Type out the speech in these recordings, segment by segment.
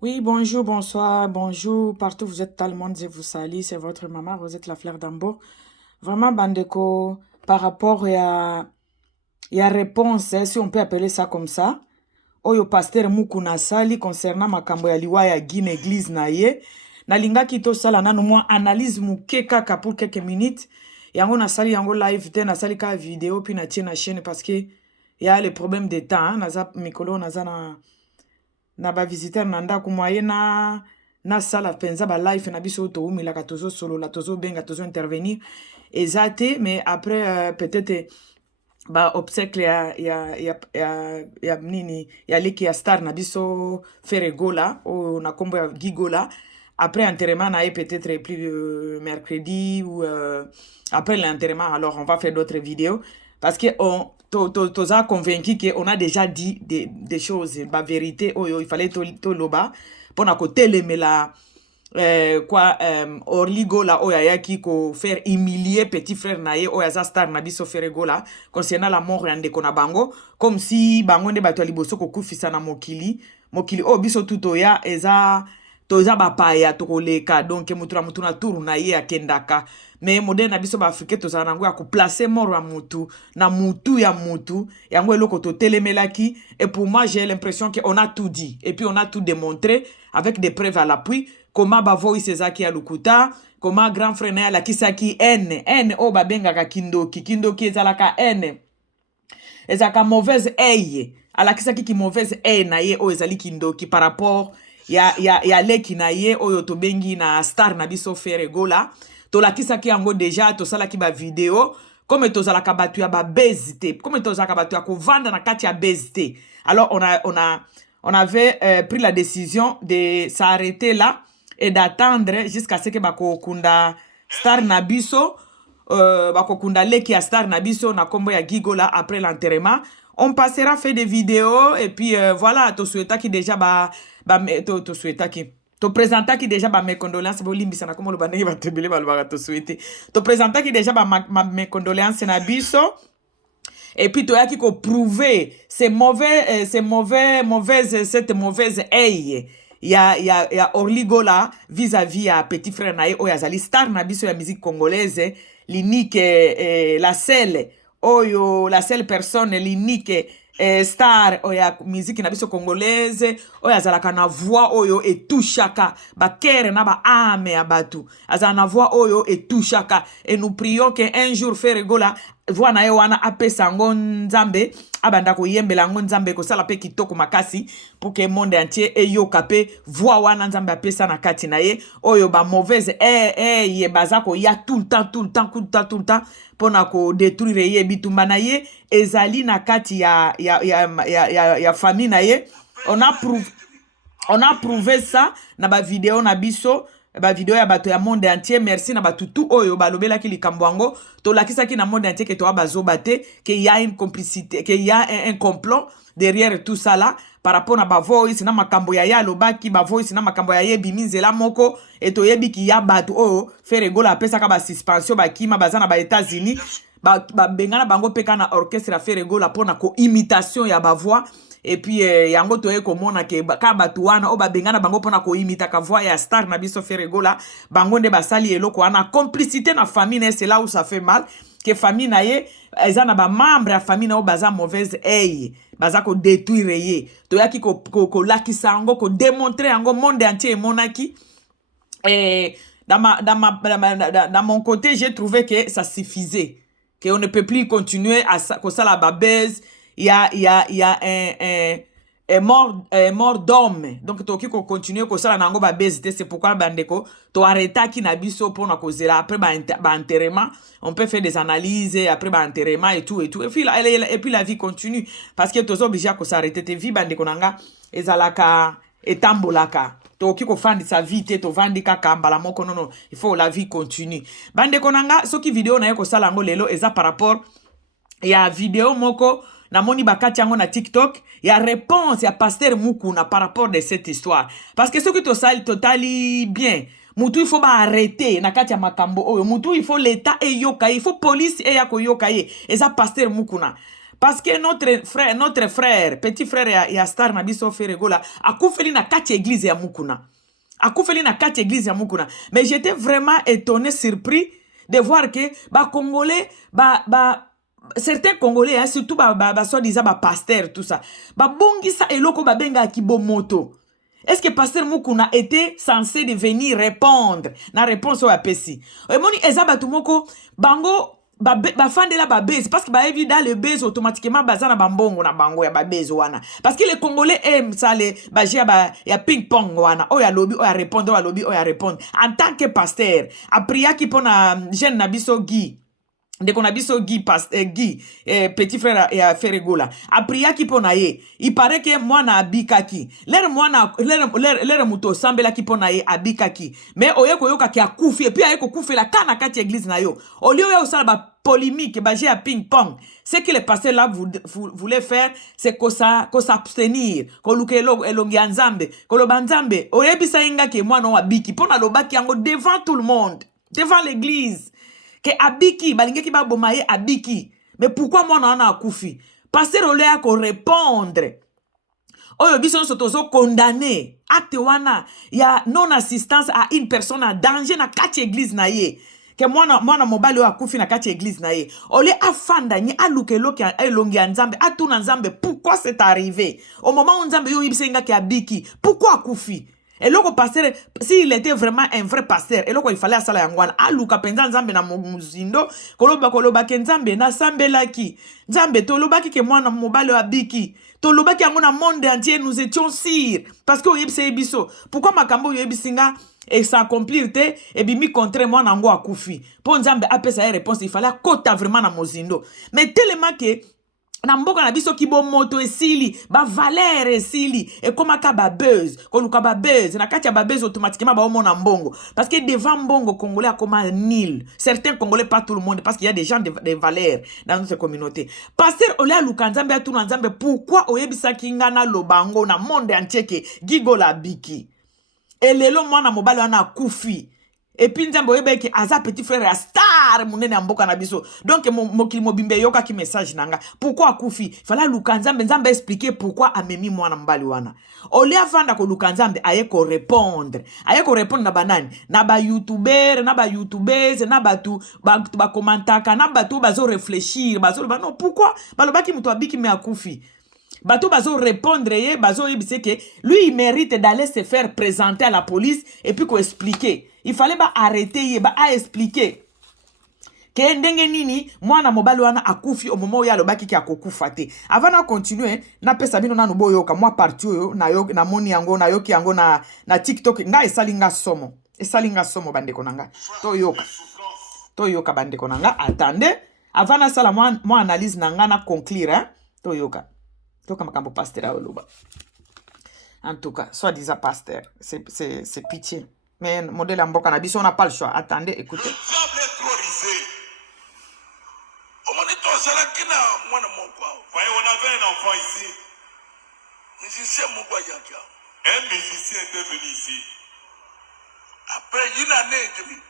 Oui, bonjour, bonsoir, bonjour. Partout où vous êtes, tout le monde, je vous salue. C'est votre maman, Rosette la fleur d'Ambo. Vraiment, Bandeko, par rapport à réponse, si on peut appeler ça comme ça. Oyo pasteur Mukuna sali concernant makambo ya liwa ya Guine église na ye. Nalingaki to sala nanu mwa analyse muke kaka pour quelques minutes. Yango na sali yango live te na sali ka vidéo puis na tie na chaîne parce que y a le problème de temps. Naza mikolo naza na ba visiteur na ndako moye na sala penza ba live na biso to umilaka tozo solo la tozo benga tozo intervenir. Ezate mais après peut-être ba obstacle ya nini ya leki ya star na biso Ferregola o na kombo ya Gigola après enterrement na ye peut-être plus mercredi ou après l'enterrement alors on va faire d'autres vidéos parce que on toza convaincu que on a déjà dit des choses ba vérité il fallait to loba pona ko telemela Orligo la oyayaki ko faire humilier petit frère naye oyaza star na biso Ferregola concernant la mort ya ndeko na bango comme si bango nde bato ya liboso kokufisa na mokili biso tuto ya eza toza bapaya tokoleka donc mutu na turu na ye akendaka mais modèle na biso baafrikain tozala nango ya koplace mort ya mutu na mutu ya mutu yango eloko totelemelaki et pour moi j'ai l'impression qu'on a tout dit et puis on a tout démontré avec des preuves à l'appui comment bavoisi ezaki ya lukuta comment grand frère na ye alakisaki n oyo babengaka kindoki ezalaka n ezalaka mauvaise eye alakisaki ki mauvaise eye na ye oyo ezali kindoki par rapport ya leki na ye oyo tobengi na star na biso Ferregola tolakisaki yango deja tosalaki ba video comme tozalaka bato ya babezi te comme tozalaka bato ya kovanda na kati ya bezi te alors on avait pris la décision de s'arrêter là et d'attendre jusqu'à ce que bakokunda star na biso bakokunda leki ya star na biso na kombo ya Gigola après l'enterrement. On passera fait des vidéos et puis voilà, to souhaitaki déjà to souhaitaki to présentaki déjà mes condoléances bolimbisa na komo lo bandeki batebele balobaka to souhaité to présentaki déjà mes condoléances na biso et puis toyaki ko prouver cette mauvaise eye ya Orligola vis-à-vis ya petit frère na ye oyo azali star na biso ya musique congolaise l'unique la seule personne l'unique star oya musique na biso congolaise oyo azalaka na voix oyo etouchaka bakere na baame ya bato azala na voix oyo etouchaka et nous prions que un jour Ferregola voix na ye wana apesa yango nzambe abanda koyembela yango nzambe kosala mpe kitoko makasi pour que monde entier eyoka mpe voix wana nzambe apesa na kati na ye oyo ba mauvaise ye baza koya tout le temps pona ko détruire ye bitumba na ye ezali na kati ya famille na ye on a prouvé ça na ba vidéo na biso ba vidéo ya bato ya monde entier merci na batutu oyo balobelaki likambo yango tolakisaki na monde entier que toa bazoba te que y a une complicité que y a un complot derrière tout ça là par rapport na ba voice na makambo ya ya lobaki ba voice na makambo ya yebi minzela moko et toyebi ki ya bato oyo Ferregola apesaka ba suspension bakima baza na ba États-Unis bengana bango peka na orchestre ya Ferregola pona ko imitation ya ba voix et puis yango toye komona ke ka bato wana o babengana bango pona ko imita ka voix ya star na biso Ferregola bango nde basali eloko wana complicité na famille c'est là où ça fait mal que famille na ye eza na ba membre ya famille na o baza mauvaise eye baza ko détruire ye toyaki ko lakisa yango ko démontrer yango monde entier monaki et dans mon côté j'ai trouvé que ça suffisait que on ne peut plus continuer à ça la babaise il y a un mort d'homme donc toki ko continuer ko sala nango babaise c'est pourquoi bandeko to arrêta ki na biso pour na kozela après ba enterrement on peut faire des analyses après ba enterrement et tout et puis la vie continue parce que tozo obligé ko s'arrêter te vie bandeko nanga ezalaka etambolaka toki ko fandi sa vie te to vandi kaka mbala moko non il faut la vie continue bandeko nanga soki vidéo na yo ko sala ngo lelo eza par rapport ya vidéo moko na moni bakati yango na TikTok ya réponse ya pasteur Mukuna par rapport de cette histoire parce que ce qui totali bien mutu il faut ba arrêter na kati ya makambo oyo mutu il faut l'état et yoka il faut police et ya ko yoka ye eza pasteur Mukuna parce que notre frère petit frère ya star na biso Feregola akufeli na kati église ya Mukuna. Akufeli na kati église ya Mukuna. Mais j'étais vraiment étonné, surpris de voir que Congolais, certains Congolais, hein, surtout soi-disant pasteur, tout ça, bongisa eloko benga kibomoto. Est-ce que pasteur Mukuna était censé de venir répondre na réponse au APC? Et moni ezabatumoko bango bafandela babese parce que baevi dans le base automatiquement bazana bambongo na bango ya babese wana parce que les Congolais aiment ça les bagia ya ping pong wana o ya lobby o ya répondre o ya lobby o ya répondre en tant que pasteur a priya ki pona jeune nabiso Guy de qu'on a biso Guy petit frère et Feregola a priya ki pona ye il paraît que moi na abikaki l'air muto sambela ki pona ye abikaki mais oyeko yoka ki akufi et puis ayeko kufela kana kati église na yo au lieu ya osala ba polémique baje à ping pong ce que les pasteurs là voulaient faire c'est qu'on s'abstenir ko lukelo elongi nzambe ko lobanzambe oyebisa inga ke moi no abiki pona lobaki yango devant tout le monde devant l'église que abiki balingeki ba bomaye abiki mais pourquoi moi non a akufi pasteur olea ko répondre oyo biso sotozo condamné acte wana ya non assistance à une personne en danger na kati église na ye que mwana mobali wa kufi na kati église na ye ole afanda ni alukelo ki elongi nzambe atuna nzambe pourquoi c'est arrivé au moment où nzambe yo ibisenga ki abiki pourquoi akufi et loko pasteur s'il était vraiment un vrai pasteur et loko il fallait asala yangwana aluka penza nzambe na muzindo koloba ke nzambe na sambelaki nzambe tolobaki ke mwana mobali wa biki tolobaki yango na monde entier nous étions sûrs parce que oyebise biso pourquoi makambo yoyebisinga et s'accomplir te et bimi contre moi nango akufi pour nzambe apesa ya réponse il fallait kota vraiment na mozindo mais tellement que na mboka na biso kibo moto esili ba valeur esili et comme ka ba buzz koluka ba buzz na kati ya ba buzz automatiquement ba omona mbongo parce que devant mbongo congolais comme nil certains congolais pas tout le monde parce qu'il y a des gens de valeur dans notre communauté pasteur Olia Lukanzambe a tout nzambe pourquoi oyebisa kinga na lobango na monde entier ke gigola biki et lelo mwana mobali wana kufi et puis nzambe oyebeki aza petit frère ya star munene ya mboka na biso donc mokili mobimbe yoka ki message nanga pourquoi akufi fala lukanzambe nzambe expliquer pourquoi amemi mwana mbali wana olia fanda ko lukanzambe ayeko répondre na banani na ba youtuber na ba youtubers na batu ba komantaka na batu bazo réfléchir bazo non pourquoi balobaki muto abiki me akufi bato bazo répondre ye bazo yebise que lui il mérite d'aller se faire présenter à la police et puis ko expliquer il fallait ba arrêter ye ba a expliquer que ndenge nini mwana mobali wana akufi au moment ya lobaki ki akokufa te avant na continuer na pesa bino na nuboyo ka moi parti yo na moni yango na yoki yango na TikTok nga esalinga somo bandeko nanga to yoka bandeko nanga attendez avant na sala moi analyse nanga na conclure hein to yoka comme pasteur oloba. En tout cas, soi-disant pasteur, c'est pitié. Mais modèle en boka na biso on n'a pas le choix. Attendez, écoutez. Le diable est trop risé. Voyez, on avait un enfant ici. Un musicien était venu ici. Après une année et demie,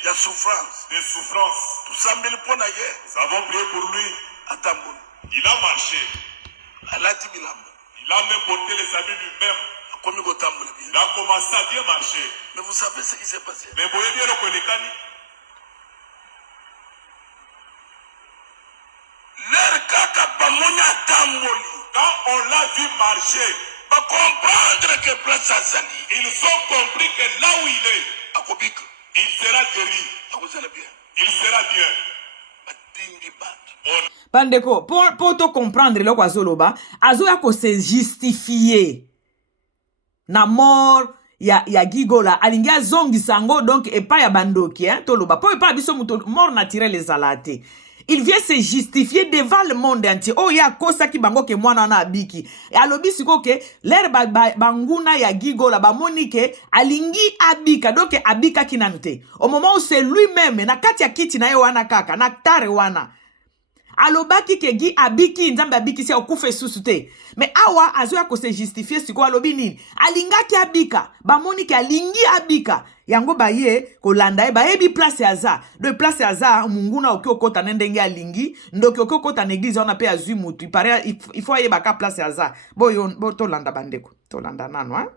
il y a souffrance. Des souffrances. Nous avons prié pour lui. Il a marché. Il a même porté les habits lui-même. Il a commencé à bien marcher. Mais vous savez ce qui s'est passé? Mais vous voyez bien le Kolekani. Quand on l'a vu marcher, ils ont compris que là où il est, il sera guéri. Il sera bien. Bandeko, pour te comprendre le kwazoloba, azo ya ko se justifier na mort ya gigola alingia zongi sango donc et pas ya bandoki hein toloba po pas biso muto mort naturel les alate il vient se justifier devant le monde entier oh ya kosa ki bango ke mwana na abiki alobi siko ke l'air banguna ya gigola ba monike alingi abika donc abika kinante au moment où c'est lui-même na kati ya kiti na ye wana kaka na tare wana alobaki ke gi abiki nzambe abiki si okufe susute mais awa azo ya ko se justifier siko alobi nini alingaki abika ba monike alingi abika yango baye kolanda ye bayebi place ya za de place ya za munguna oki okota na ndenge alingi ndoki oki okota na église wana pe azwi mutu il faut ayeba ka place ya za bo tolanda bandeko tolanda nano hein?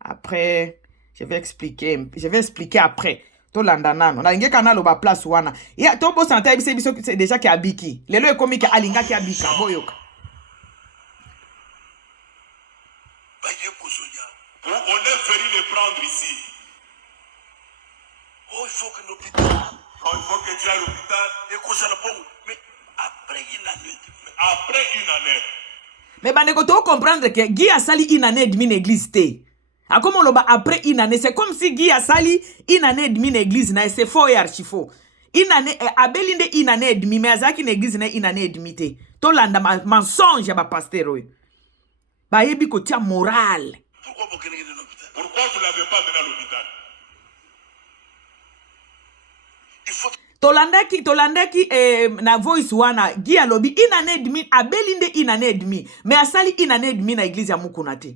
Après je vais expliquer après tolanda nano na ngeka na loba place wana ya to bo santa biso c'est déjà ki abiki lelo ekomi ki alinga ki abika boyoka on est venu les prendre ici. Oh, il faut que l'hôpital. Oh, il faut que tu ailles à l'hôpital. Et qu'on s'en bon. Mais après une année. Après une année. Mais bandeko to comprendre que Guy a sali une année et demie l'église té. A comme on le bat après une année, c'est comme si Guy a sali une année et demie l'église na c'est faux et archi faux. Une année abelinde une année et demie mais azaki l'église na une année et demie té. To landa mensonge ya ba pasteur oyo. Ba yebi ko tia moral. Pourquoi vous venez de l'hôpital? Pourquoi vous l'avez pas mené à l'hôpital? Il faut Tolandaki na voice wana Guy alobi une année et demie abelinde une année et demie mais asali une année et demie na église ya mukuna te.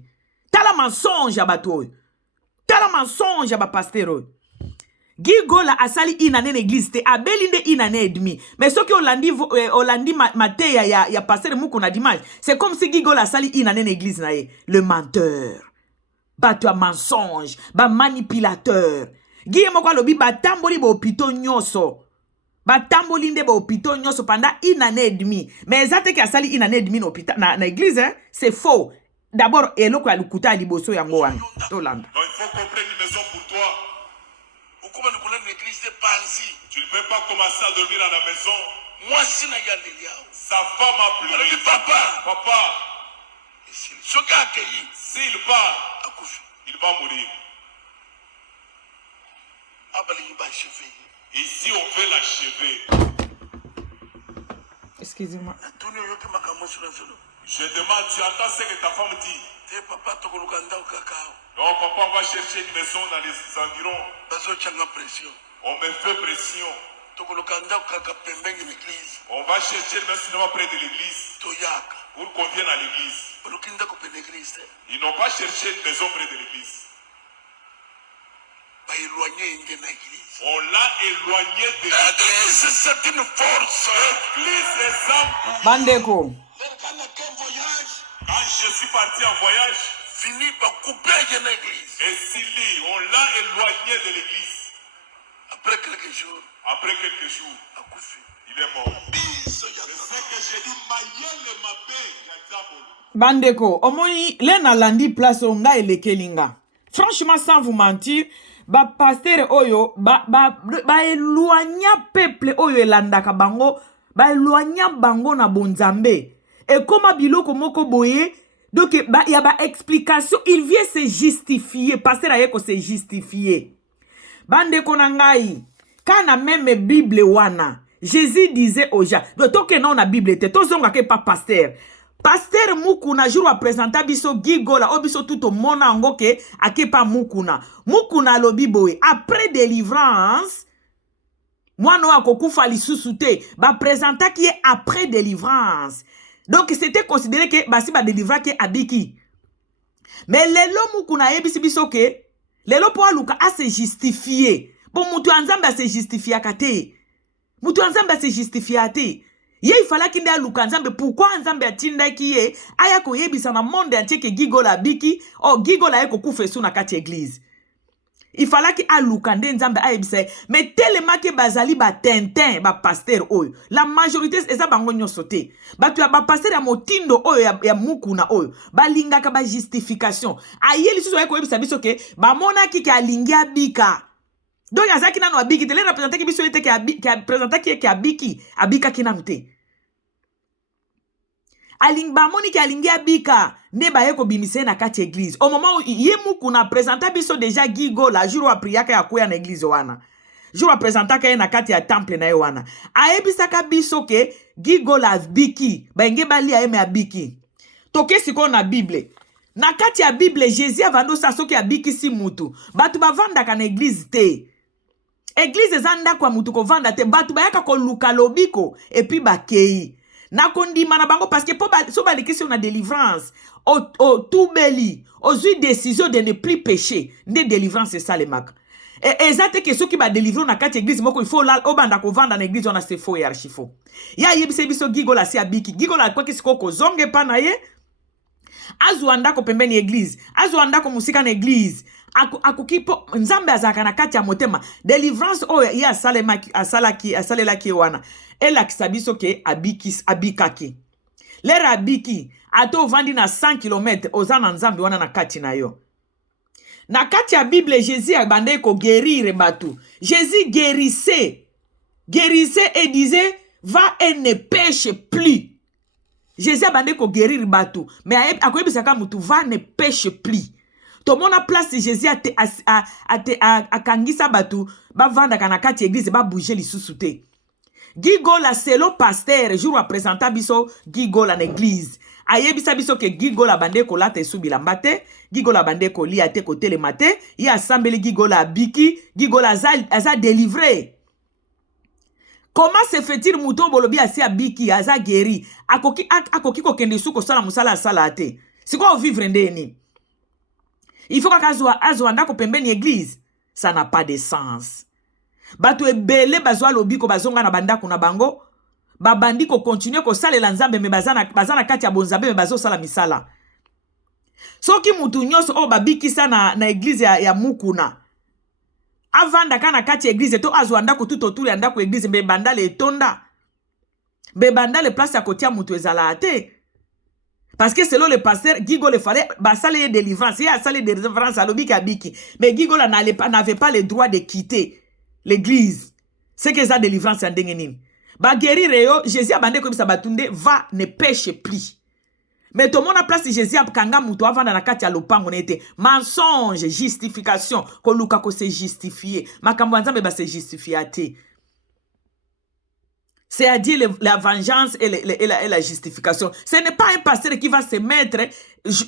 Tala mensonge ya bato oyo. Tala mensonge ya ba pasteur oyo. Guy Gola asali une année l'église te abelinde une année et demie mais ce que Olandi mateya ya pasteur mukuna dimanche c'est comme si Guy Gola asali une année l'église na ye. Le menteur. Bato ya mensonge, ba manipulateur. Guy moko alobi batamboli ba hôpitaux nyoso. Batamboli nde ba hôpitaux nyoso pendant une année et demie. Mais ezate ki asali une année et demie na église hein, c'est faux. D'abord eloko ya lukuta liboso yango wana. Tolanda. Donc il faut comprendre une maison pour toi. Pourquoi nous connaissons l'église de Panzi? Tu ne peux pas commencer à dormir à la maison. Moi si na yalilia. Sa femme a pleuré. Elle dit papa. S'il part, il va mourir. Ici, on veut l'achever. Excusez-moi. Je demande, tu entends ce que ta femme dit? Non, papa, on va chercher une maison dans les environs. On me fait pression. On va chercher une maison près de l'église. Pour qu'on vienne à l'église. Ils n'ont pas cherché une maison près de l'église. On l'a éloigné de l'église. C'est une force. L'église est un Bandeko. Quand je suis parti en voyage, fini par couper l'église. Et Sili, on l'a éloigné de l'église. Après quelques jours, il est mort. C'est ce que j'ai dit, Mayele Mabé, Bandeko, omoni lena landi place onga elekelinga. Franchement, sans vous mentir, ba pasteur oyo, ba éloigna peuple oyo elandaka bango, ba éloigna bango na bonzambe. Et comme biloko moko boye, donc il y a ba explication, il vient se justifier, pasteur ayeko se justifier. Bandeko nangai, kana même Bible wana, Jésus disait aux gens, donc que non na Bible te, to zonga ke pa pasteur. Pasteur Mukuna jour a présenté biso Guy Gola obiso tout au monde ango ke akepa Mukuna. Mukuna lobi boy après délivrance moi no akokufa lisusu te ba présenta qui est après délivrance. Donc c'était considéré que basi ba délivra ke abiki. Mais lelo Mukuna ebisi biso ke lelo po aluka a se justifier. Bon mutu anzambe a se justifier kate. Mutu anzambe a se justifier te. Ye il fallait qu'il ait Nzambe pourquoi Nzambe atinda kiye aya ko yebisa na monde entier que Guy Gola biki o Guy Gola eko kufesu na kati église. Il fallait qu'il alukande Nzambe ayebisa mais tellement que bazali ba tintin ba pasteur oyo la majorité eza bango nyonso te. Batu ya ba pasteur ya motindo oyo ya Mukuna oyo balingaka ba justification. Ayeli suso eko yebisa biso ke ba mona ki alingia bika. Donc yazaki nano abiki te le représenter ki biso ete ki a présenter ki abiki abika kinamute. Alingba moni ki alingi abika ne ba yeko bimise na kati église. Au moment où ye Mukuna présenta biso déjà Guy Gola jour wa priaka ya kuya na église wana. Jour wa présenta ka na kati ya temple na wana. Ayebisa ka biso ke Guy Gola biki ba nge bali ayeme abiki. Toke siko na Bible. Na kati ya Bible Jésus avando sa soki abiki si mutu. Batu ba vanda ka na église te. Église zanda kwa mutu ko vanda te batu bayaka ko luka lobiko et puis bakei. Na kondima na bango parce que po so baliki sur na délivrance au tout beli aux décision de ne plus pécher. Des délivrance c'est ça les mak. Exacte que ceux qui va délivrer na kati église moko il faut là obanda ko vanda na église on a c'est faux et archi faux. Ya yebise biso gigola si abiki. Gigola kwa kisiko ko zonge pa na ye. Azuanda ko pembeni église. Azuanda ko musika na église. Akukipo nzambe azaka na kati ya motema. Délivrance o ya asalela ki wana. Ela kisabiso ke abikaki. Lera abiki ato vandi na 100 km ozana nzambe wana na kati na yo. Na kati ya Bible, Jésus a bandé ko guérir batu. Jésus guérissait. Guérissait et disait, va et ne pêche plus. Jésus a bandé ko guérir batu. Mais à quoi bisaka mutu, va ne pêche plus. Tout le monde a place Jésus a kangisa batu, ba vanda kana kati église, ba bouger li sous-souté. Gigola selon pasteur, jour représentant biso, gigola l'église. Ayebisa biso ke gigola bande ko late subila mbate, gigola bande ko li ate ko telemate, ya assemblée gigola biki, gigola aza délivré. Comment se fait-il mouton bolobi asi abiki aza guéri? Akoki ko kende su ko sala musala sala ate. C'est quoi vivre ndeni? Il faut qu'azwa azwanda ko pembeni église. Ça n'a pas de sens. Batu ebele bazwa lobi ko bazonga na banda kuna bango. Babandi ko continue ko sale la nzambe me bazana kati ya bonzambe me bazo sala misala. Soki mutu nyonso o babikisa na église ya mukuna. Avanda kana kati église to azwanda ko tout autour ya ndako église be banda le tonda. Be banda le place ya kotia mutu ezala ate. Parce que selon le pasteur, Gigo le fallait basale délivrance, il y a salé délivrance à l'obi kabiki. Mais Gigo n'avait pas le droit de quitter l'église. C'est que ça délivrance en dengenin. Ba guérir yo, Jésus a bandé comme ça batunde, va ne pêche plus. Mais tout le monde a place Jésus a kanga muto avant dans la kati ya lopango nete. Mensonge, justification, ko luka ko se justifier. Makambo nzambe ba se justifier te. C'est-à-dire la vengeance et la justification. Ce n'est pas un pasteur qui va se mettre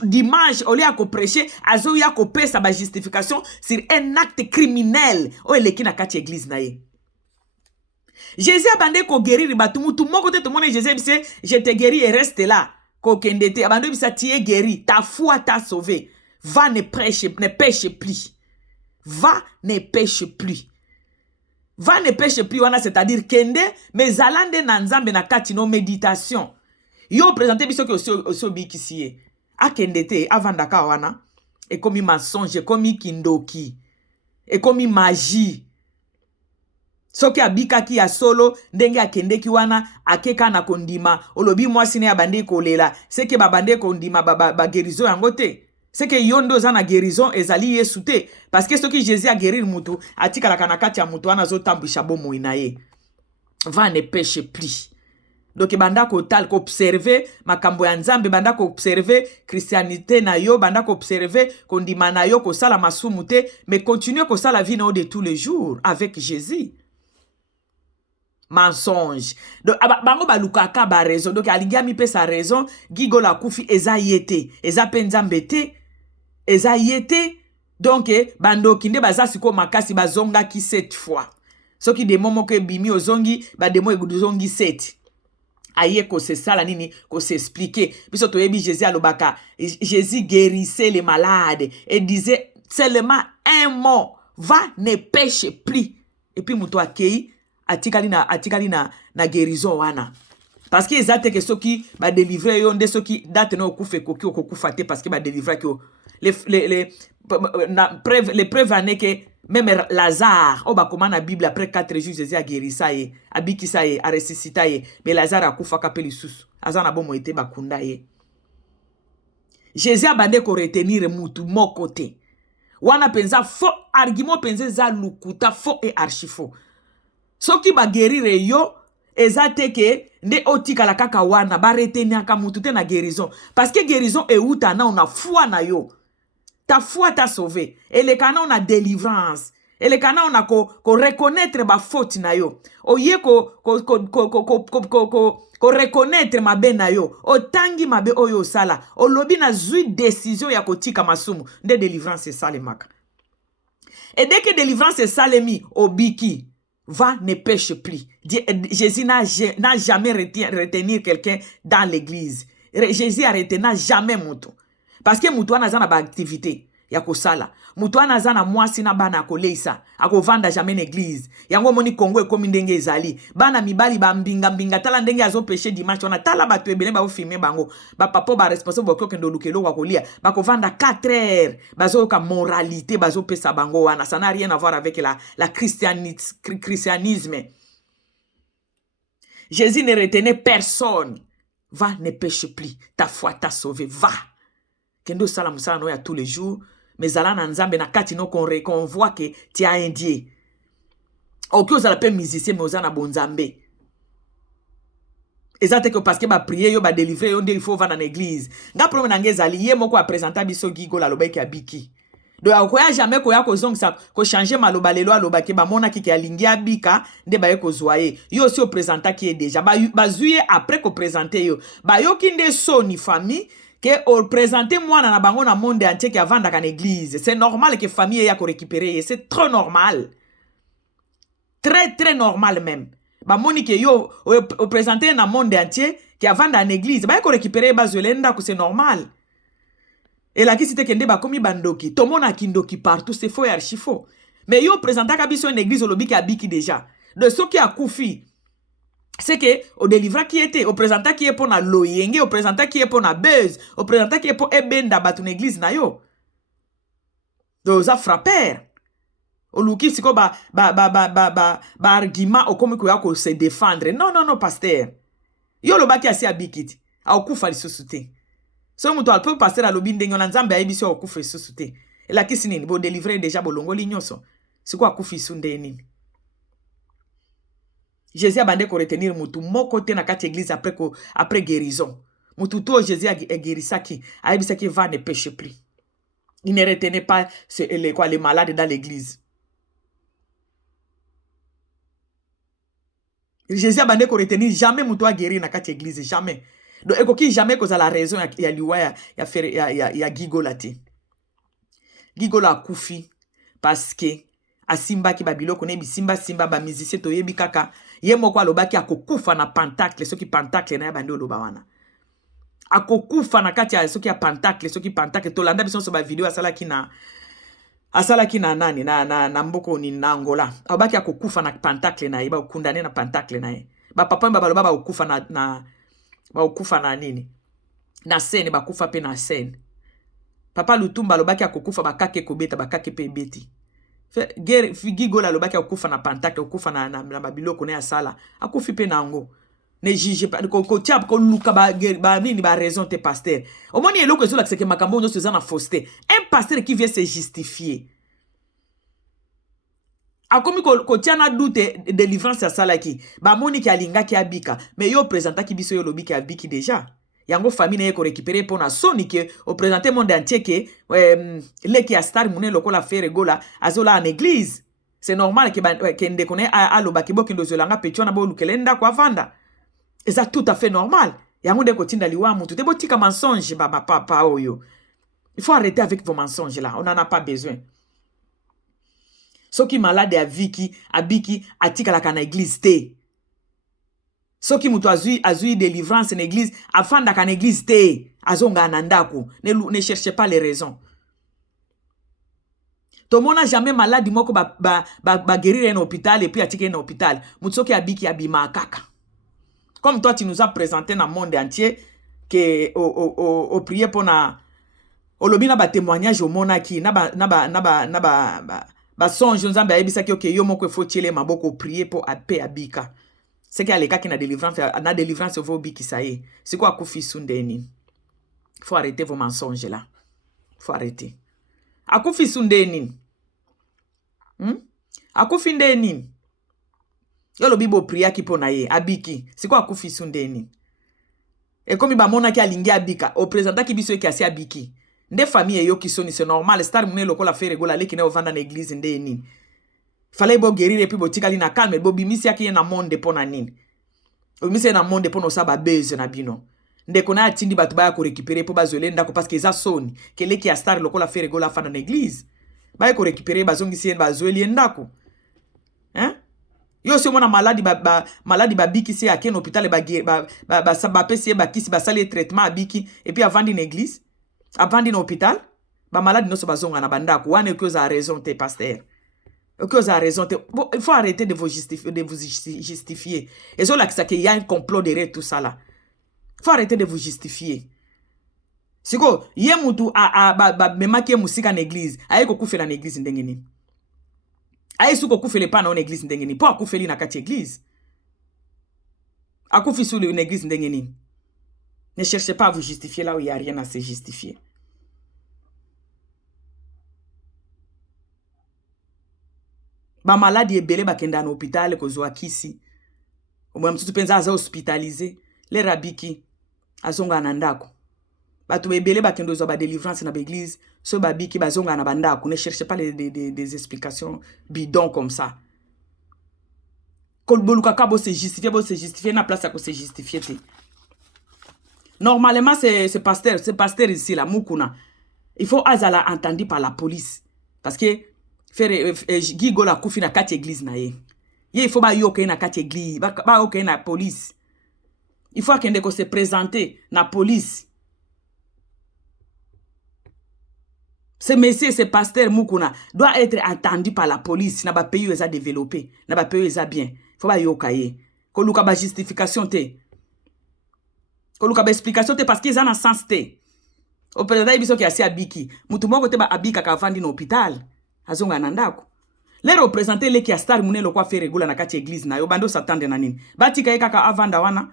dimanche au lieu de prêcher, à zo ya ko sa ba justification sur un acte criminel. O eleki na kati église na ye. Jésus a bandé ko guérir batu mutu moko te tout monde Jésus dit je te guéris et reste là. Ko kendete abandé bisa tu es guéri, ta foi t'a sauvé. Va ne pêche plus. Va ne pêche plus. Va ne pêche plus wana c'est-à-dire kende mais alande na nzambe na kati no méditation. Yo présenter biso ke oso bikisiye. A kendete avandaka wana et comme mensonge, comme kindoki. Et comme magie. Soki abikaki ya solo ndenge akendeki wana akeka na kondima olobi mwasi ne abande kolela c'est que babande kondima ba guérison yango te c'est que yondo za na guérison ezali yesu te parce que soki Jésus a guérir mutu atika la kanakati ya mutu wana zo tambisha bomo inaye va ne pêche plus. Donc banda ko tal ko observer makambo ya nzambe banda ko observer christianité na yo banda ko observer kondima na yo ko sala masumu te mais continuer ko sala vie na de tous les jours avec Jésus. Mensonge. Donc bango balukaka ba raison. Donc alingia mi pe sa raison, Gigo la kufi eza yete, eza penzambete, eza yete. Donc bando kinde baza siko makasi bazonga ki 7 fois. Soki de momo ke bimi ozongi, ba demo eguduzongi 7. Aye ko se sala nini, ko se expliquer. Biso to yebi Jésus alobaka, Jésus guérissait les malades et disait seulement un mot, va ne pêche plus. Et puis muto akei atikali na guérison wana. Parce que ezate que ceux qui ba délivrer yo nde ceux qui date no okufe koki okufa te parce que ba délivrer que les preuves ané que même Lazare o ba comment na Bible après 4 jours Jésus a guéri ça ye abiki ça ye a ressuscité ye mais Lazare akufa kapeli susu azana bomo ete bakunda ye. Jésus a bandé ko retenir mutu moko te. Wana penza faux argument penza za lukuta faux et archi faux. Soki ba guérir yo ezate ke nde otika la kaka wana ba retenir ka mutu te na guérison parce que guérison e uta na on a foi na yo. Ta foi t'a sauvé. Et le kana on a délivrance. Et le kana on a ko reconnaître ba faute na yo. Oye ko reconnaître ma be na yo. O tangi ma be oyo sala. O lobi na zui décision ya kotika masumu. Nde délivrance sale maka. Et dès que délivrance est salemi obiki va ne pêche plus. Jésus n'a jamais retenu quelqu'un dans l'église. Jésus a retenu jamais mouton. Parce que mouton n'a pas d'activité. ya kosala. Mutu wana aza na mwasi na bana akoleisa, akovanda jamais na église. Yango moni Congo ekomi ndenge ezali. Bana mibali ba mbinga tala ndenge azo péché dimanche wana tala bato ebele ba filmer bango. Ba papa ba responsable ba kokendo lukelo kwa kolia. Ba kovanda 4 heures. Bazo ka moralité bazo pesa bango wana. Ça n'a rien à voir avec la christianisme. Jésus ne retenait personne. Va, ne pêche plus. Ta foi t'a sauvé. Va. Kendo sala musala no ya tous les jours. Mais ala na nzambe na kati no qu'on voit que tu as un Dieu. Ok, vous allez pas musicien, mais vous avez un bon nzambe. Exactement que parce que ba prier yo ba délivrer yo il faut va dans l'église. Nga problème na ngezali ye moko a présenter biso gigo la loba ki abiki. Donc akoya jamais ko ya ko zongisa ko changer maloba lelo aloba ke ba mona ki alingi abika nde ba ye ko zoyer. Yo aussi au présenter qui est déjà ba zuye après ko présenter yo. Ba yo ki nde so ni famille que au présenter moi na bango na monde entier qui avant dans l'église. C'est normal que famille ya ko récupérer, c'est trop normal. Très normal même. Ba moni ke yo au présenter na monde entier qui avant dans l'église, ba ko récupérer ba zelenda que c'est normal. Et là qui c'était kende ba komi bandoki, to mona kindoki partout, c'est faux et archi faux. Mais yo présenter ka biso une église au lobby qui abiki déjà. De ceux qui a koufi c'est que au délivra qui était au présentant qui est pour na loyenge au présentant qui est pour na buzz au présentant qui est pour ebenda batun église na yo donc ça frapper au luki siko ba argument au comme ko se défendre non pasteur yo lo baki asi abikiti a okufa lisusuté so muto alpo pasteur a lobi ndenge na nzambe ayibiso okufa lisusuté et la kisinini bo délivrer déjà bolongo linyoso siko akufi sunde nini. Jésus a bandé ko retenir mutu moko te na kati église après guérison. Mutu to Jésus a guérisaki, a ebisaki va ne péche plus. Il ne retenait pas les malades dans l'église. Jésus a bandé ko retenir jamais mutu a guéri na kati église jamais. Donc ekoki jamais cause la raison ya liwa ya gigola te. Gigola akufi parce que asimba ki babiloko ne bisimba simba ba musicien to yebi kaka ye moko alobaki akokufa na pentacle soki pentacle na ya bandi oloba wana akokufa na kati ya soki ya pentacle soki pentacle to landa biso so ba video asalaki na nani na mboko ni na Angola alobaki akokufa na pentacle na ye ba kundane na pentacle na ye ba papa ba baloba ba okufa na ba okufa na nini na scène ba kufa pe na scène papa Lutumba alobaki akokufa bakake kobeta bakake pe beti Gigo la lobaki akufa na pentacle akufa na babiloko ne ya sala akufi pe nango ne juge pas ko tia ko luka ba nini ba raison te pasteur au moni eloko ezo la que makambo no se na fausseté un pasteur qui vient se justifier akomi ko tia na doute délivrance ya sala ki ba moni ki alinga ki abika mais yo présenta ki biso yo lobi ki abiki déjà yango famille ko récupérer pour na soni que au présenter monde entier que les qui a star mune lokola faire gola azola en église c'est normal que kende connaît a lo bakibo kindo zolanga petona bo lukelenda kwa vanda et ça tout à fait normal yango de kotinda liwa mutu te botika mensonge ba papa oyo il faut arrêter avec vos mensonges là on n'en a pas besoin ceux qui malade à viki abiki atika la kana église te. So ki mutu azui délivrance en église, afin da kan église te, azonga anandaku, ne cherchez pas les raisons. To mona jamais malade moko ba guérir en hôpital et puis atike en hôpital. Mutu so ki abiki abima kaka. Comme toi tu nous as présenté dans le monde entier que au prier pour na au lobby na ba témoignage au mona ki na ba songe nzambe ayebisa ki okay yo moko faut tirer maboko prier pour paix abika. C'est qu'il y a les cas qui na délivrance vos bi qui ça y est. C'est quoi akufi sundeni? Faut arrêter vos mensonges là. Faut arrêter. Akufi sundeni. Akufi ndeni. Yo lo bibo priya ki pona ye abiki. C'est quoi akufi sundeni? Et comme ba mona ki alingi abika, au présentant ki biso ki asi abiki. Nde famille yo ki soni c'est normal, star mune lokola faire gola le ki na ovanda na église ndeni. Fallait bo guérir et puis bo tikali na calme bo bimisi yaki na monde pona nini bimisi na monde pona osaba beze na bino ndeko na atindi batu ba ko récupérer po bazolenda ko parce que za soni kele ki a star lokola faire gola fa na église ba ko récupérer bazongisi bazoli ndako yo si mona maladi maladi biki si a ken hôpital ba pesi ba kisi ba sali traitement biki et puis avant une église avant une hôpital Ba malade no so bazonga na bandako. Wane que a raison te pasteur. Que a raison te. Bon, il faut arrêter de vous justifier. Et so là qu'il y a un complot derrière tout ça là. Il faut arrêter de vous justifier. Siko ye mutu memaki musika na église. Aye ko kufela na église ndengeni. Aye su ko kufele pa na église ndengeni. Po akufeli na kati église. Akufi sur une église ndengeni. Ne cherchez pas à vous justifier là où il n'y a rien à se justifier. Ba maladi ebele bakenda na hôpital ko zwa kisi. Omwe mtutu penza aza hospitalisé. Le rabiki azonga na ndako. Batu ebele bakendo zwa ba délivrance na l'église, so babiki bazonga na bandako. Ne cherchez pas des explications bidons comme ça. Kolboluka kabo se justifier na place à ko se justifier te. Normalement c'est pasteur ici là Mukuna. Il faut azala entendu par la police parce que faire gigo la kufi na kati église na ye. Il faut ba yoke na kati église, ba yoke na police. Il faut kende ko se présenter na police. Ce monsieur, ce pasteur Mukuna doit être entendu par la police. Na ba pays où ça développé, na ba pays où ça bien. Faut ba yokaye. Ko luka ba justification te. Ko luka ba explication te parce qu'ils en a sens te. Au président biso ki asi abiki. Mutu moko te ba abika ka vandi na hôpital. Azonga na ndako. Les représenter les qui a star mune lo kwa faire regula na kati église na yo bando s'attendre na nini. Batika ye kaka avanda wana.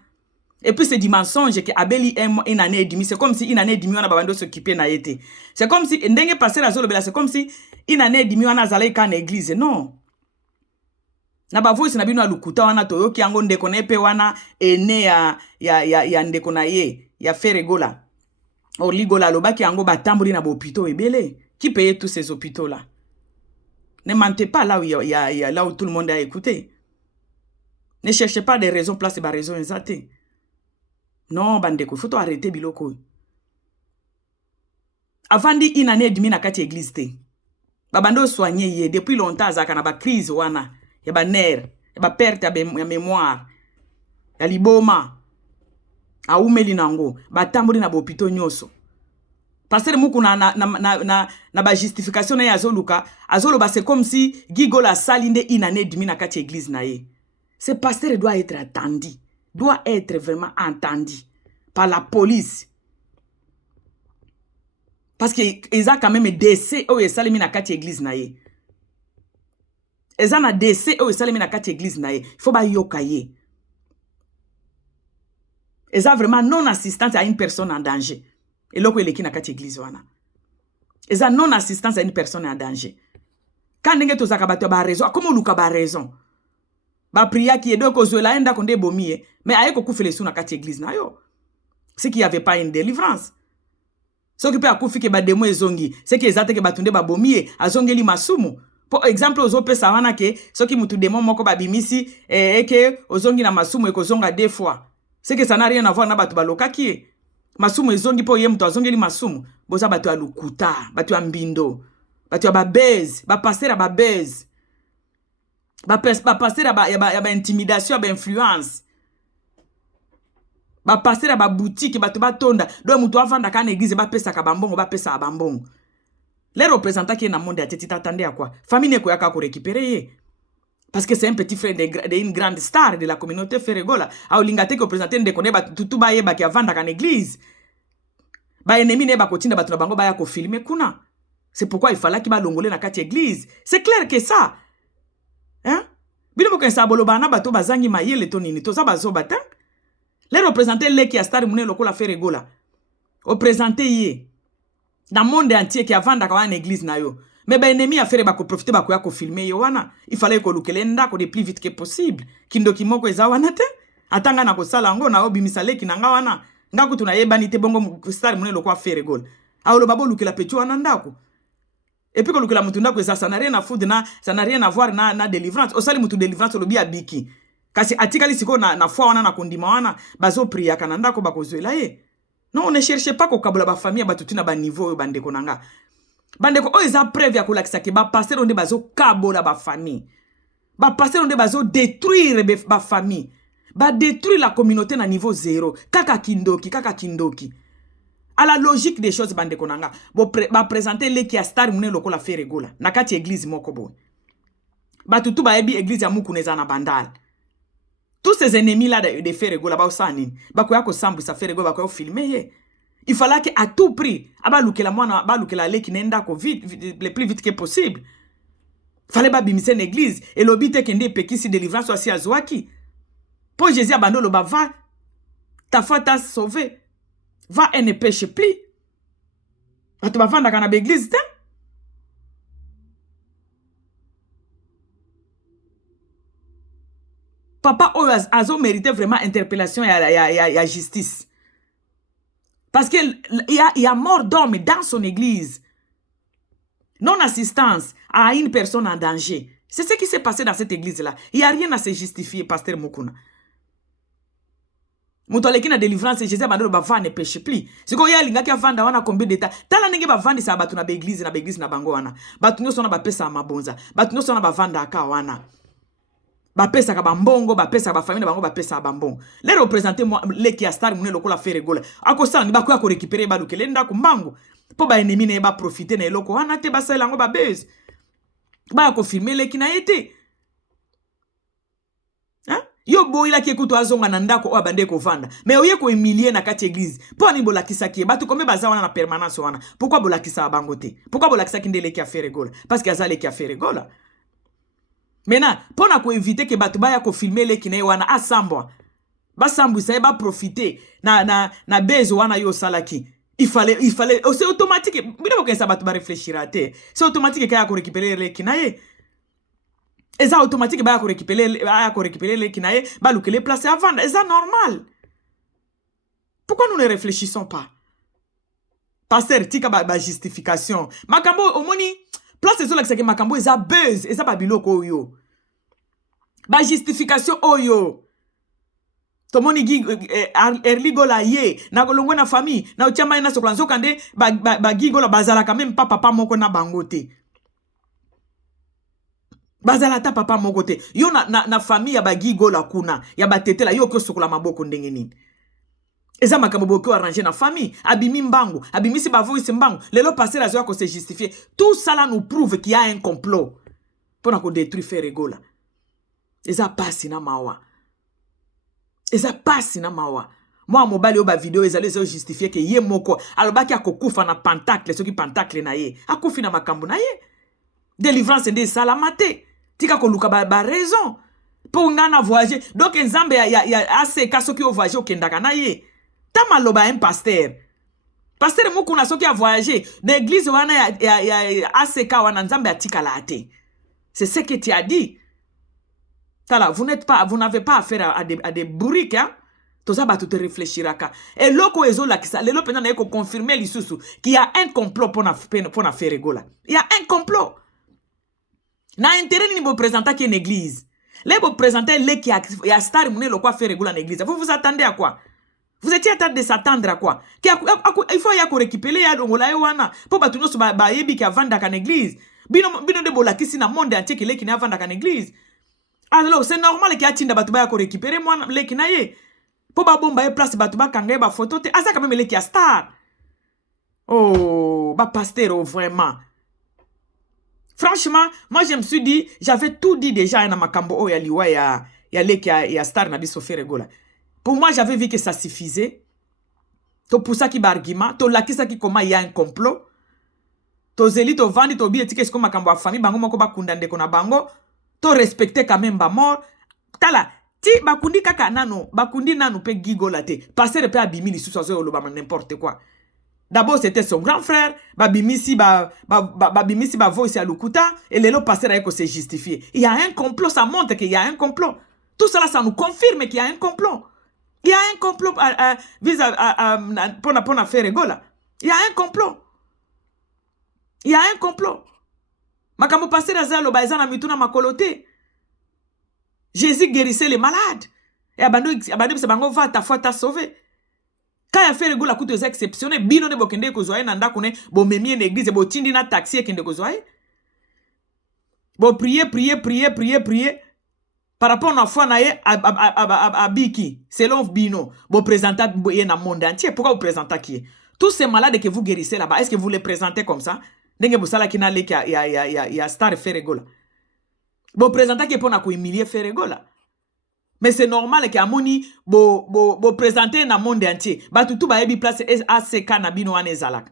Et puis c'est du mensonge que Abeli une année et demie. C'est comme si une année et demie on a babando s'occuper na été. C'est comme si ndenge passer la zolo bela c'est comme si une année et demie on a zalé ka na église. Non. Na ba voice na bino alukuta wana toyoki yango ndeko na epe wana ene ya ndeko na ye ya faire regola. Orligola lobaki yango batambuli na hôpitaux ebele. Qui paye tous ces hôpitaux là? Ne mentez pas là où là où tout le monde a écouté. Ne cherchez pas des raisons, place des raisons exactes. Non, bandeko, il faut arrêter biloko. Avant di une année et demie na kati église te. Babando soigné ye depuis longtemps azaka na ba crise wana, ya ba nerf, ya ba perte ya mémoire, ya liboma. A umeli nango, ba tambuli na hôpitaux nyoso. Pasteur Muku na ba justification na azoluka, azoloba c'est comme si Gigo la salinde une année et demie na kati église na ye. Ce pasteur doit être attendu, doit être vraiment entendu par la police. Parce qu'ils ont quand même décès où ils salimi na kati église na ye. Ils ont décès où ils salimi na kati église na ye. Il faut ba yokaye. Ils ont vraiment non-assistance à une personne en danger. Et là, il est na kati église wana. Ils ont non-assistance à une personne en danger. Quand nenge to zakabato ba raison, comment luka ba raison? Ba priya qui est donc aux la enda konde bomie, mais aye ko kufele sou na kati église na yo. C'est qu'il n'y avait pas une délivrance. Ce qui peut akufi ke ba demo ezongi, c'est que ezate ke batunde ba bomie, azongeli masumu. Pour exemple, ozope sawana ke, ce qui mutu demo moko ba bimisi, que ozongi na masumu eko zonga 2 fois. C'est que ça n'a rien à voir na batu ba lokaki. Masumu ezongi po ye mutu azongeli masumu. Boza batu ya lukuta, batu ya mbindo, batu ya babez, ba passer ba bez. Ba passer ba intimidation, ba influence. Ba passer ba boutique, ba to ba tonda. Do mutu avanda ka na église ba pesa ka bambongo, ba pesa bambongo. Les représentants qui est dans le monde a été attendé à quoi? Famille ko yaka ko récupérer. Parce que c'est un petit frère d'une grande star de la communauté Ferregola. A olingate ko présenter de connaît ba tutu ba yeba ki avanda ka na église. Ba ennemi ne ba kotinda ba tuna bango ba ya ko filmer kuna. C'est pourquoi il fallait qu'il ba longole na kati église. C'est clair que ça. Hein? Bino mo kensa bolo bana bato bazangi mayele tonini to za bazo bata. Les représentants les qui a star mune lokola Ferregola. O présenter yé. Dans le monde entier qui avant d'avoir une église na yo. Mais ben ennemi a fait ba ko profiter ba ko ya ko filmer yo wana. Il fallait ko lukele ndako de plus vite que possible. Kindoki moko eza wana te. Atanga na ko sala ngo na obimisale kinanga wana. Ngaku tuna yebani te bongo star mune lokwa Ferregola. Aolo babo lukela pecho wana ndako. Et puis ko lukela mutu ndako eza ça n'a rien à foutre na ça n'a rien à voir na délivrance. Osali mutu délivrance lobi abiki. Kasi atikali siko na foi wana na kondima wana bazo priya kananda ko bakozwela ye. Non, ne cherchez pas ko kabula ba famille ba tutina ba niveau bandeko nanga. Bandeko o eza preuve ya kolakisa ke ba passer onde bazo kabola ba famille. Ba passer onde bazo détruire ba famille. Ba détruire la communauté na niveau 0. Kaka kindoki. À la logique des choses, bande konanga. Ba présenter les qui a star mune loko la faire regola. Nakati église mokobo. Ba tutu ba ebi église ya mukuneza na bandal. Tous ces ennemis là de faire regola ba osani. Ba ko yako sambu sa faire regola ba ko filmer ye. Il fallait que à tout prix, aba lukela mwana ba lukela le qui nenda ko vite, le plus vite que possible. Fallait ba bimise l'église et l'obité kende pekisi délivrance aussi azwaki. Pour Jésus abando lo ba va ta foi t'a sauvé. Va et ne pêche plus. Tu vas vendre dans l'église. Papa Azo méritait vraiment interpellation et justice. Parce qu'il y a mort d'homme dans son église. Non-assistance à une personne en danger. C'est ce qui s'est passé dans cette église-là. Il n'y a rien à se justifier, pasteur Mukuna. Mutoleki na délivrance Jésus abandonne ba va ne pêche plus. Siko ya linga kia vanda wana combien d'état. Tala nenge ba vandi sa batu na église na bango wana. Batu nyoso na ba pesa mabonza. Batu nyoso na ba vanda aka wana. Ba pesa ka bambongo, ba pesa ka ba famille bango ba pesa bambongo. Les représenter moi les qui a star mune lokola faire regola. Ako sa ni ba ko récupérer ba lukele nda ku mbango. Po ba ennemi ne ba profiter na eloko wana te ba sala ngo ba base. Ba ko filmer les qui na été. Hein? Yo boy la ki ekuto azonga na ndako o abande ko vanda. Mais oye ko humilier na kati église. Po ni bolakisa ki batu kombe baza wana na permanence wana. Pourquoi bolakisa bangote? Pourquoi bolakisa kindele ki a fait regola? Parce que azale ki a fait regola. Maintenant, pour na ko éviter que batu baya ko filmer le kine wana asambwa. Ba sambu sa ba profiter na bezo wana yo salaki. Il fallait c'est automatique. Bino ko sa batu ba réfléchir à te. C'est automatique que ya ko récupérer le kinaye. Et ça automatique ba ko récupérer le kinaye ba lukele placer à vendre. Et ça normal. Pourquoi nous ne réfléchissons pas? Pasteur tika ba justification. Makambo omoni place ezo la que makambo eza buzz, eza ba biloko oyo. Ba justification oyo. Tomoni gi erligola ye na kolongo na famille na ochama na soklanzo kande ba gigola bazala quand même papa moko na bangote. Bazala ta papa mokote. Yo na famille ya bagigo la kuna. Ya batete la yo ko sokola maboko ndenge nini. Eza makambo boko arranger na famille. Abimi mbangu. Abimi si bavo isi mbangu. Lelo passé la zoya ko se justifier. Tout ça là nous prouve qu'il y a un complot. Pour qu'on détruire faire regola. Eza passe na mawa. Eza passe na mawa. Moi mobali yo ba vidéo ezali zo justifier que ye moko. Alobaki akokufa na pentacle. Soki pentacle na ye. Akufi na makambo na ye. Délivrance de salamate. Tika ko luka ba raison pour ngana voyager donc nzambe ya assez kaso ki o voyager o kendaka na ye tama loba un pasteur mukuna soki a voyager na église wana ya assez ka wana nzambe atika la ate. C'est ce que tu as dit. Tala vous n'avez pas affaire à des bourriques hein. Tout ça tu te réfléchiraka et loko ezo la kisa lelo pena na ko confirmer lisusu qu'il y a un complot pour na faire regola. Il y a un complot. Na intérêt ni vous présenter qui une église. Les vous présenter les qui a star mune le quoi faire réguler en église. Vous vous attendez à quoi? Vous étiez en train de s'attendre à quoi? Il faut y a récupérer ya dongola wana pour batuno so ba yebi qui a vendre en église. Bino de bola qui na monde entier qui les qui na vendre en église. Alors c'est normal qu'il y a tinda batu ba ko récupérer moi les qui na ye. Pour ba bomba place batu ba kanga ba photo te asa quand même les qui a star. Oh, ba pasteur vraiment. Franchement, moi je me suis dit, j'avais tout dit déjà na makambo o ya liwa ya leki ya star na biso faire regola. Pour moi, j'avais vu que ça suffisait. To poussa ki ba argument, to lakisa ki comment il y a un complot. To zeli to vandi to bi etike sko makambo a famille bango moko ba kundande kona bango. To respecter quand même ba mort. Tala, ti bakundi kaka nano, bakundi nano pe gigola te. Passer pe abimi li sous zo lo ba n'importe quoi. D'abord, c'était son grand frère, babimisi ba voice à Lukuta, et le passer à se justifier. Il y a un complot, ça montre qu'il y a un complot. Tout cela, ça nous confirme qu'il y a un complot. Il y a un complot pour faire regola. Il y a un complot. Il y a un complot. Makambo passer à Zalo, baizana mituna makolote. Jésus guérissait les malades. Et abandonne, c'est bango va ta foi t'a sauvé. Quand il a fait regola coup de exceptionnel, bino de bokende ko zoye nanda kone bo memi en église bo tindi na taxi kende ko zoye. Bo prier par rapport à foi na ye a biki selon bino bo présenter ye na monde entier. Pourquoi vous présentez qui? Tous ces malades que vous guérissez là-bas, est-ce que vous les présentez comme ça? Denge busala kina le ki ya star Ferregola. Vous présentez que pour na ko humilier Ferregola. Mais c'est normal que amoni bo présenter na monde entier. Ba tutu ba yebi place ACK na bino ane zalak.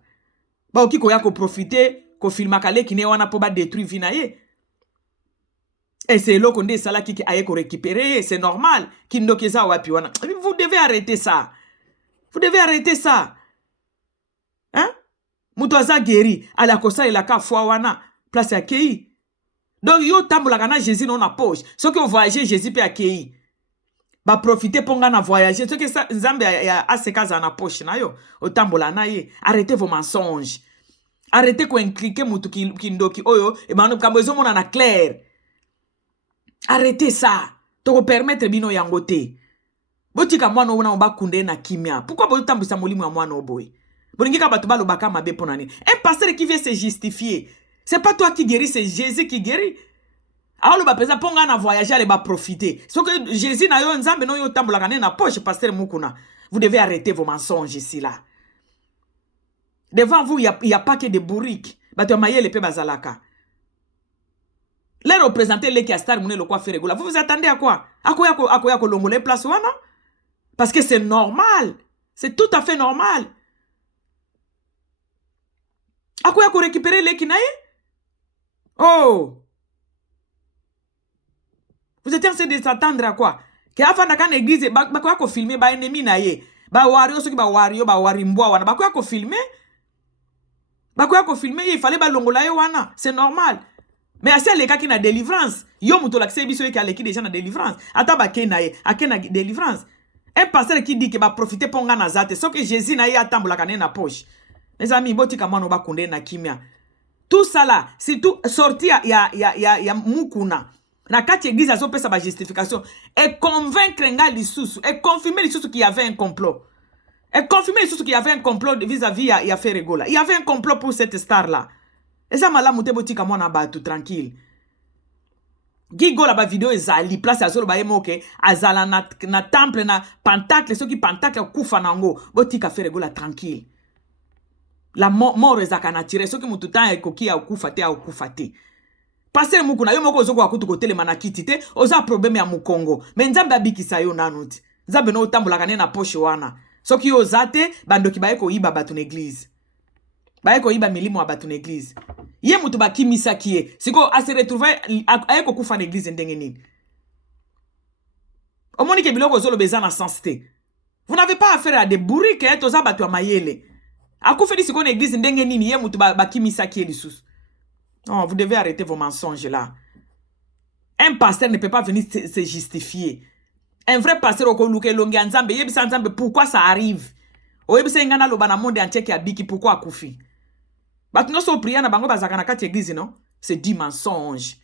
Ba oki ko ya ko profiter ko filma kale kine wana po ba détruire vinaye. Et c'est là qu'on dit ça là qui aille ko récupérer, c'est normal. Kindo keza wapi wana. Vous devez arrêter ça. Vous devez arrêter ça. Hein? Mutoza guéri, ala kosa ilaka fois wana place ya kei. Donc yo tambola kana Jésus non na poche. Ceux qui ont voyagé Jésus pe akei. Ba profiter ponga na voyager. Ceux qui Nzambe ya asekaza na poche na yo, o tambola na ye. Arrêtez vos mensonges. Arrêtez ko impliquer mutu kindoki oyo e manu kambezo mona na clair. Arrêtez ça. Toko permettre bino yangote. Botika mwana ona ba kunde na kimia. Pourquoi bo tambisa molimo ya mwana oboy? Boningika batuba lo baka mabe ponani. Un pasteur qui vient se justifier. C'est pas toi qui guéris, c'est Jésus qui guérit. Alors le bapeza ponga na voyager aller ba profiter. Sauf que Jésus na yo nzambe no yo tambola kané na poche pasteur mukuna. Vous devez arrêter vos mensonges ici là. Devant vous il y a pas que des bourriques. Bato mayele pe bazalaka. Les représenter les qui a star mune le quoi faire régulier. Vous vous attendez à quoi? À quoi longole place wana? Parce que c'est normal. C'est tout à fait normal. À quoi récupérer les kinaye? Oh! Vous êtes en train de s'attendre à quoi? Que avant d'aller à l'église, quoi qu'on filmer, ba ennemi naye, ba wario, ceux qui ba wario, ba warimboa wana, ba quoi qu'on filmer? Ba quoi qu'on filmer, il fallait ba longola wana, c'est normal. Mais assez les cas qui na délivrance, yo muto l'accès biso qui a l'équipe déjà na délivrance. Ata ba kenaye, a kena délivrance. Un pasteur qui dit que va profiter pour nga nazate, sauf que Jésus na ya tambola kané na poche. Mes amis, boti kamano ba kunde na kimia. Tout ça là, c'est tout sorti ya mukuna. Na kati église azo pesa ba justification et convaincre nga lisusu et confirmer lisusu qu'il y avait un complot. Et confirmer lisusu qu'il y avait un complot vis-à-vis ya Ferregola. Il y avait un complot pour cette star là. Et ça mala mute boti kamona ba tout tranquille. Gigola ba vidéo ezali place azolo ba yemoke azala na temple na pentacle ceux qui pentacle kufa nango boti ka Ferregola tranquille. La mort ezaka na tirer ceux qui mututan ekoki ya kufa te ya kufa te. Passer mukuna yo moko zoko akutu kotele manakiti te oza problème ya mukongo mais nzambe abikisa yo nanuti nzambe no tambola kane na poche wana soki yo zate bandoki baeko iba batu na église baeko iba milimo wa batu na église ye mutu bakimisa kie siko ase retrouver aeko kufa na église ndenge nini omoni ke biloko zolo beza na sens te. Vous n'avez pas affaire à des bourriques et toza batu ya mayele akufa di siko na église ndenge nini ye mutu bakimisa kie lisusu. Non, vous devez arrêter vos mensonges là. Un pasteur ne peut pas venir se justifier. Un vrai pasteur au koluke longi nzambe yebisa nzambe pourquoi ça arrive. O yebisa ngana lo bana monde entier qui abiki pourquoi akufi. Batu no so prier na bango bazaka na kati église non? C'est du mensonge.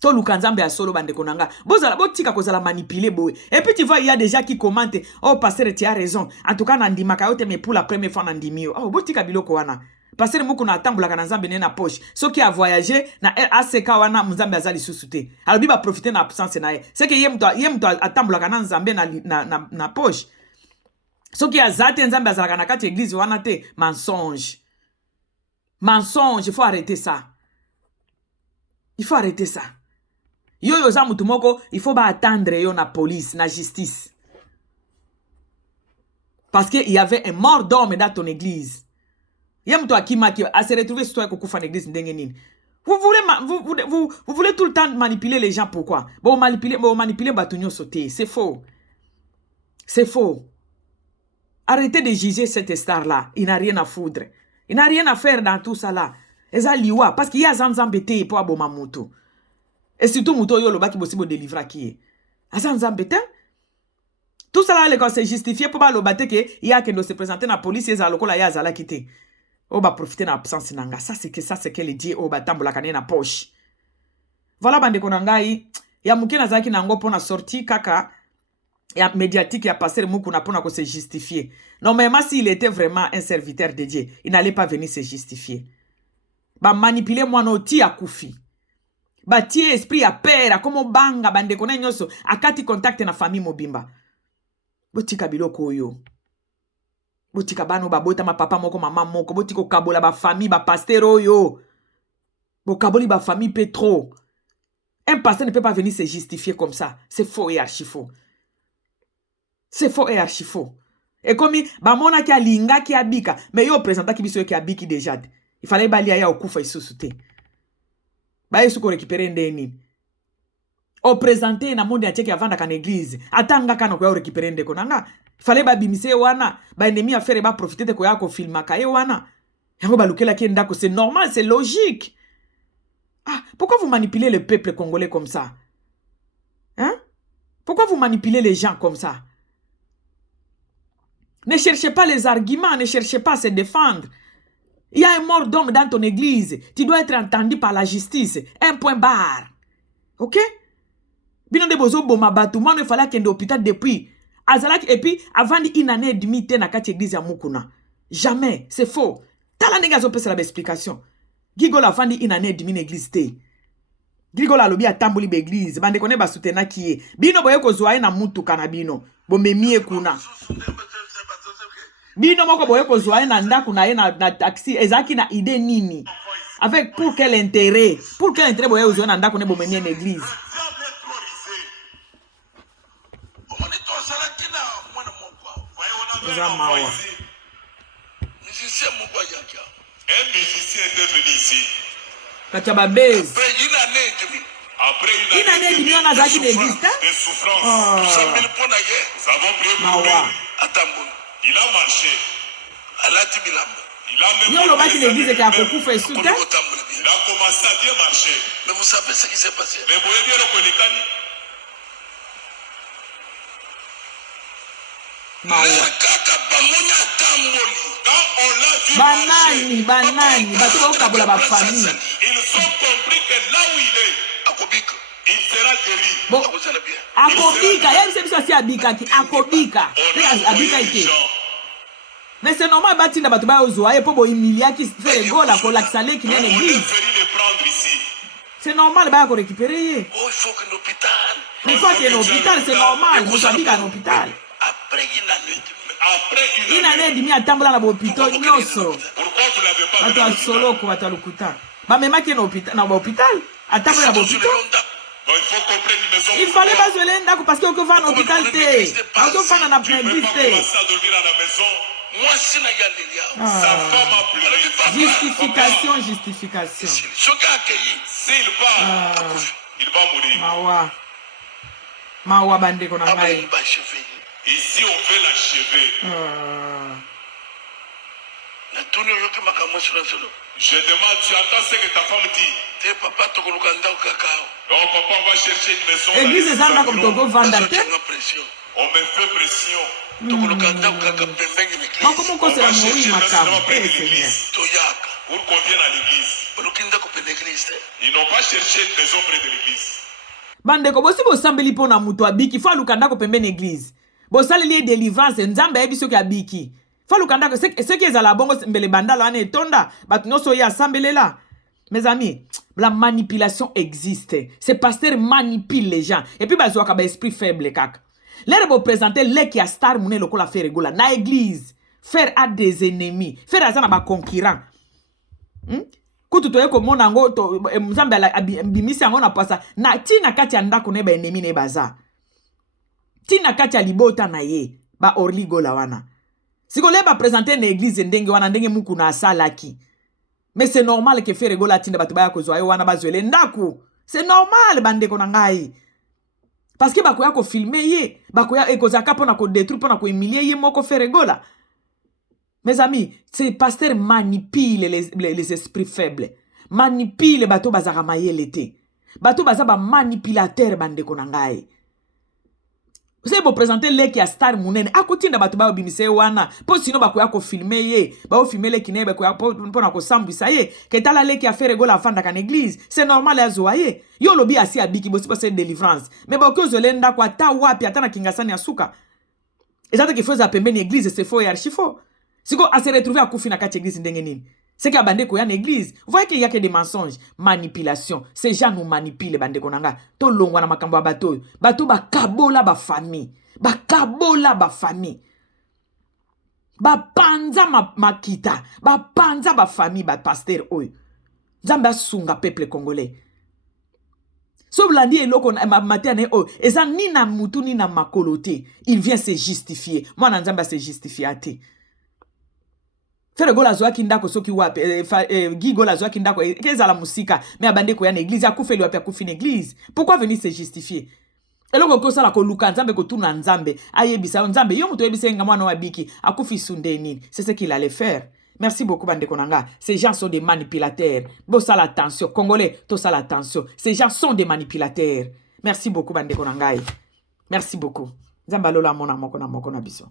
To luka nzambe ya solo bande konanga. Bozala botika kozala manipuler boy. Et puis tu vois il y a des gens qui commentent "Oh pasteur tu as raison. En tout cas nandima kayote mais pour la première fois nandimio." Oh botika biloko wana. Passer muku na tambula kana nzambe na poche. So qui a voyagé na ACK wana nzambe azali susute. Alors biba profiter na absence na ye. C'est que yemto atambula kana nzambe na poche. So qui a zate nzambe azala kana kati église wana te mensonge. Mensonge, il faut arrêter ça. Il faut arrêter ça. Yo za mutu moko, il faut ba attendre yo na police, na justice. Parce qu'il y avait un mort d'homme dans ton église. Yemto akima ki a se retrouver sur toi kokufa en église ndenge nini. Vous voulez tout le temps manipuler les gens pourquoi? Bon manipuler batunyo sauter, c'est faux. C'est faux. Arrêtez de juger cette star là, il n'a rien à foutre. Il n'a rien à faire dans tout ça là. Eza liwa parce qu'il y a zanzambete pour aboma moto. Et surtout moto yo lo baki possible délivrer qui. Azanzambete. Tout ça là les gars c'est justifié pour ba lo bate que il y a que se présenter na police eza lokola ya zala kité. Oh bah profiter na absence nanga. Ça c'est que le dit oh bah tambola kane na poche. Voilà bande konangai ya mukena zaki nango pona sorti kaka ya médiatique ya passer muku na pona ko se justifier. Non mais s'il était vraiment un serviteur de Dieu, il n'allait pas venir se justifier. Ba manipuler moi no ti akufi. Ba ti esprit ya pera comme banga bande kona nyoso akati contact na famille mobimba. Botika biloko yo. Botika bano babota ma papa moko mama moko botiko kabola ba famille ba pasteur oyo. Bo kaboli ba famille peut trop. Un pasteur ne peut pas venir se justifier comme ça. C'est faux et archi faux. C'est faux et archi faux. Et comme ba mona ki alinga ki abika, mais yo présenta ki biso ki abiki déjà. Il fallait balia ya okufa isusute. Ba yesu ko récupérer ndeni. O présenter na monde entier ki avanda kan église. Atanga kana ko récupérer ndeko nanga. Il fallait ba bimise wana, ba ennemi a faire ba profiter de ko ya ko filma ka wana. Yango ba lukela ki ndako, c'est normal, c'est logique. Ah, pourquoi vous manipulez le peuple congolais comme ça? Hein? Pourquoi vous manipulez les gens comme ça? Ne cherchez pas les arguments, ne cherchez pas à se défendre. Il y a un mort d'homme dans ton église. Tu dois être entendu par la justice. Un point barre. Ok? Bino de bozo boma batu. Moi, il fallait qu'il y ait un hôpital depuis. Azalak, et puis, avant une année et demie, tu as église à Mukuna. Jamais. C'est faux. T'as la négazo peut la explication. Gigola fandi une année et demie l'église te. Gigola lobi a tamboli l'église. Bande kone ba soutena kiye. Bino boye ko zoaye na mutu kanabino. Bo memie kuna. Bino moko boye ko zoaye na ndaku na ye na taxi. Ezaki na idée nini. Avec pour quel intérêt? Pour quel intérêt boye zoaye na ndaku ne bo memie l'église? Un musicien était venu ici. Après une année et demie, on a des souffrances. Nous avons prié pour lui. Il a marché. Il a même il a commencé à bien marcher. Mais vous savez ce qui s'est passé? Mais vous voyez bien le Konikani. Quand on l'a vu banani, banani, ils ont compris que là où il est, il sera guéri. Bon, akobika, yem se biso si abika ki akobika. Abika ite. Mais c'est normal bati na batuba ozoa et po bo humilier qui fait le gola ko laksale qui n'est l'église. C'est normal ba ko récupérer. Oh, il faut que l'hôpital. Il faut qu'il y ait un hôpital, c'est normal. Vous savez qu'un hôpital. Après une année et demie. Une année et demie à Tambola na hôpital nyoso. Pourquoi vous l'avez pas Bato a solo ko bato lukuta. Ba mema ki na hôpital na hôpital. À Tambola na hôpital. Donc il faut comprendre une maison. Il fallait pas se l'enda parce que va en hôpital té. On va faire na église té. Moi si na yalilia. Sa femme a pleuré. Justification, justification. Ce gars accueilli. S'il part, il va mourir. Mawa. Mawa bande ko na ngai. Ici, on veut l'achever. Je demande, tu entends ce que ta femme dit? Oh, papa, on va chercher une maison. Église est ça comme Togo Vandate. On me fait pression. On comment qu'on se la mourir, ma cam? Pour qu'on vienne à l'église. Ils n'ont pas cherché une maison près de l'église. Bande ko bosi bo sambeli pona mutu abiki fa lukanda ko pembeni église. Bo saleli délivrance nzambe ebiso ki abiki. Fa lukanda ko ce qui est à la bongo mbele bandalo ane tonda bat noso ya sambelela. Mes amis, la manipulation existe. Ces pasteurs manipulent les gens et puis bazo ka ba esprit faible kak. L'air bo présenter les qui a star mune lokola faire regola na église. Faire à des ennemis, faire à ça na ba concurrent. Kutu toye ko mona ngo to mzambe bimisi ngo na pasa na tina kati ya ndako ne ba ennemi ne baza. Tina kati ya libota na ye ba orligo la wana. Siko leba présenter na église ndenge wana ndenge muku na salaki. Mais c'est normal que faire regola tina batu ba ko zo wana bazwele ndako. C'est normal bande ko na ngai. Parce que bakoya ko filmer ye, bakoya ekozaka pona ko détruire pona ko humilier ye moko faire regola. Mes amis, ces pasteurs manipulent les esprits faibles. Manipulent bato bazara mayelete. Bato bazaba manipulateur bande konangai. Vous savez, vous présenter les qui a star munene. A côté de bato ba obimise wana. Po sino bakoya ko filmer ye. Ba o filmer les qui ne bakoya pona ko sambisa ye. Que tala les qui a fait regola fanda kan église. C'est normal ya zoaye. Yo lobi asi abiki bosi pa c'est délivrance. Mais ba ko zolenda kwa ta wapi atana kingasani asuka. Et ça que faut za pembeni église c'est faux et archi faux. Si on se retrouve à Koufina Kati église n'dengenine. C'est qu'il bande ko ya église. Vous voyez qu'il y a que des mensonges, manipulation. Ces gens nous manipulent bande konanga. To longwa na makambo ya bato. Bato ba kabola ba famille. Ba kabola ba famille. bapanza makita bapanza bafamille bapaster oyo nzambe asunga peuple congolais so blandi eloko materne oyo eza ni na mutu ni na makolo te il vient se justifier mwana nzambe se justifier te Fere gola zwaki ndako soki wapi Guy gola zwaki ndako kezala musika me abande ko ya na église akufeli wapi akufi na église pourquoi venir se justifier eloko ko sala ko luka nzambe ko tuna nzambe ayebisa nzambe yo muto yebisa nga mwana wa biki akufi sundeni c'est ce qu'il allait faire. Merci beaucoup bande konanga. Ces gens sont des manipulateurs. Bo sala attention congolais to sala attention. Ces gens sont des manipulateurs. Merci beaucoup bande konanga. Merci beaucoup. Nzamba lola mona moko na biso.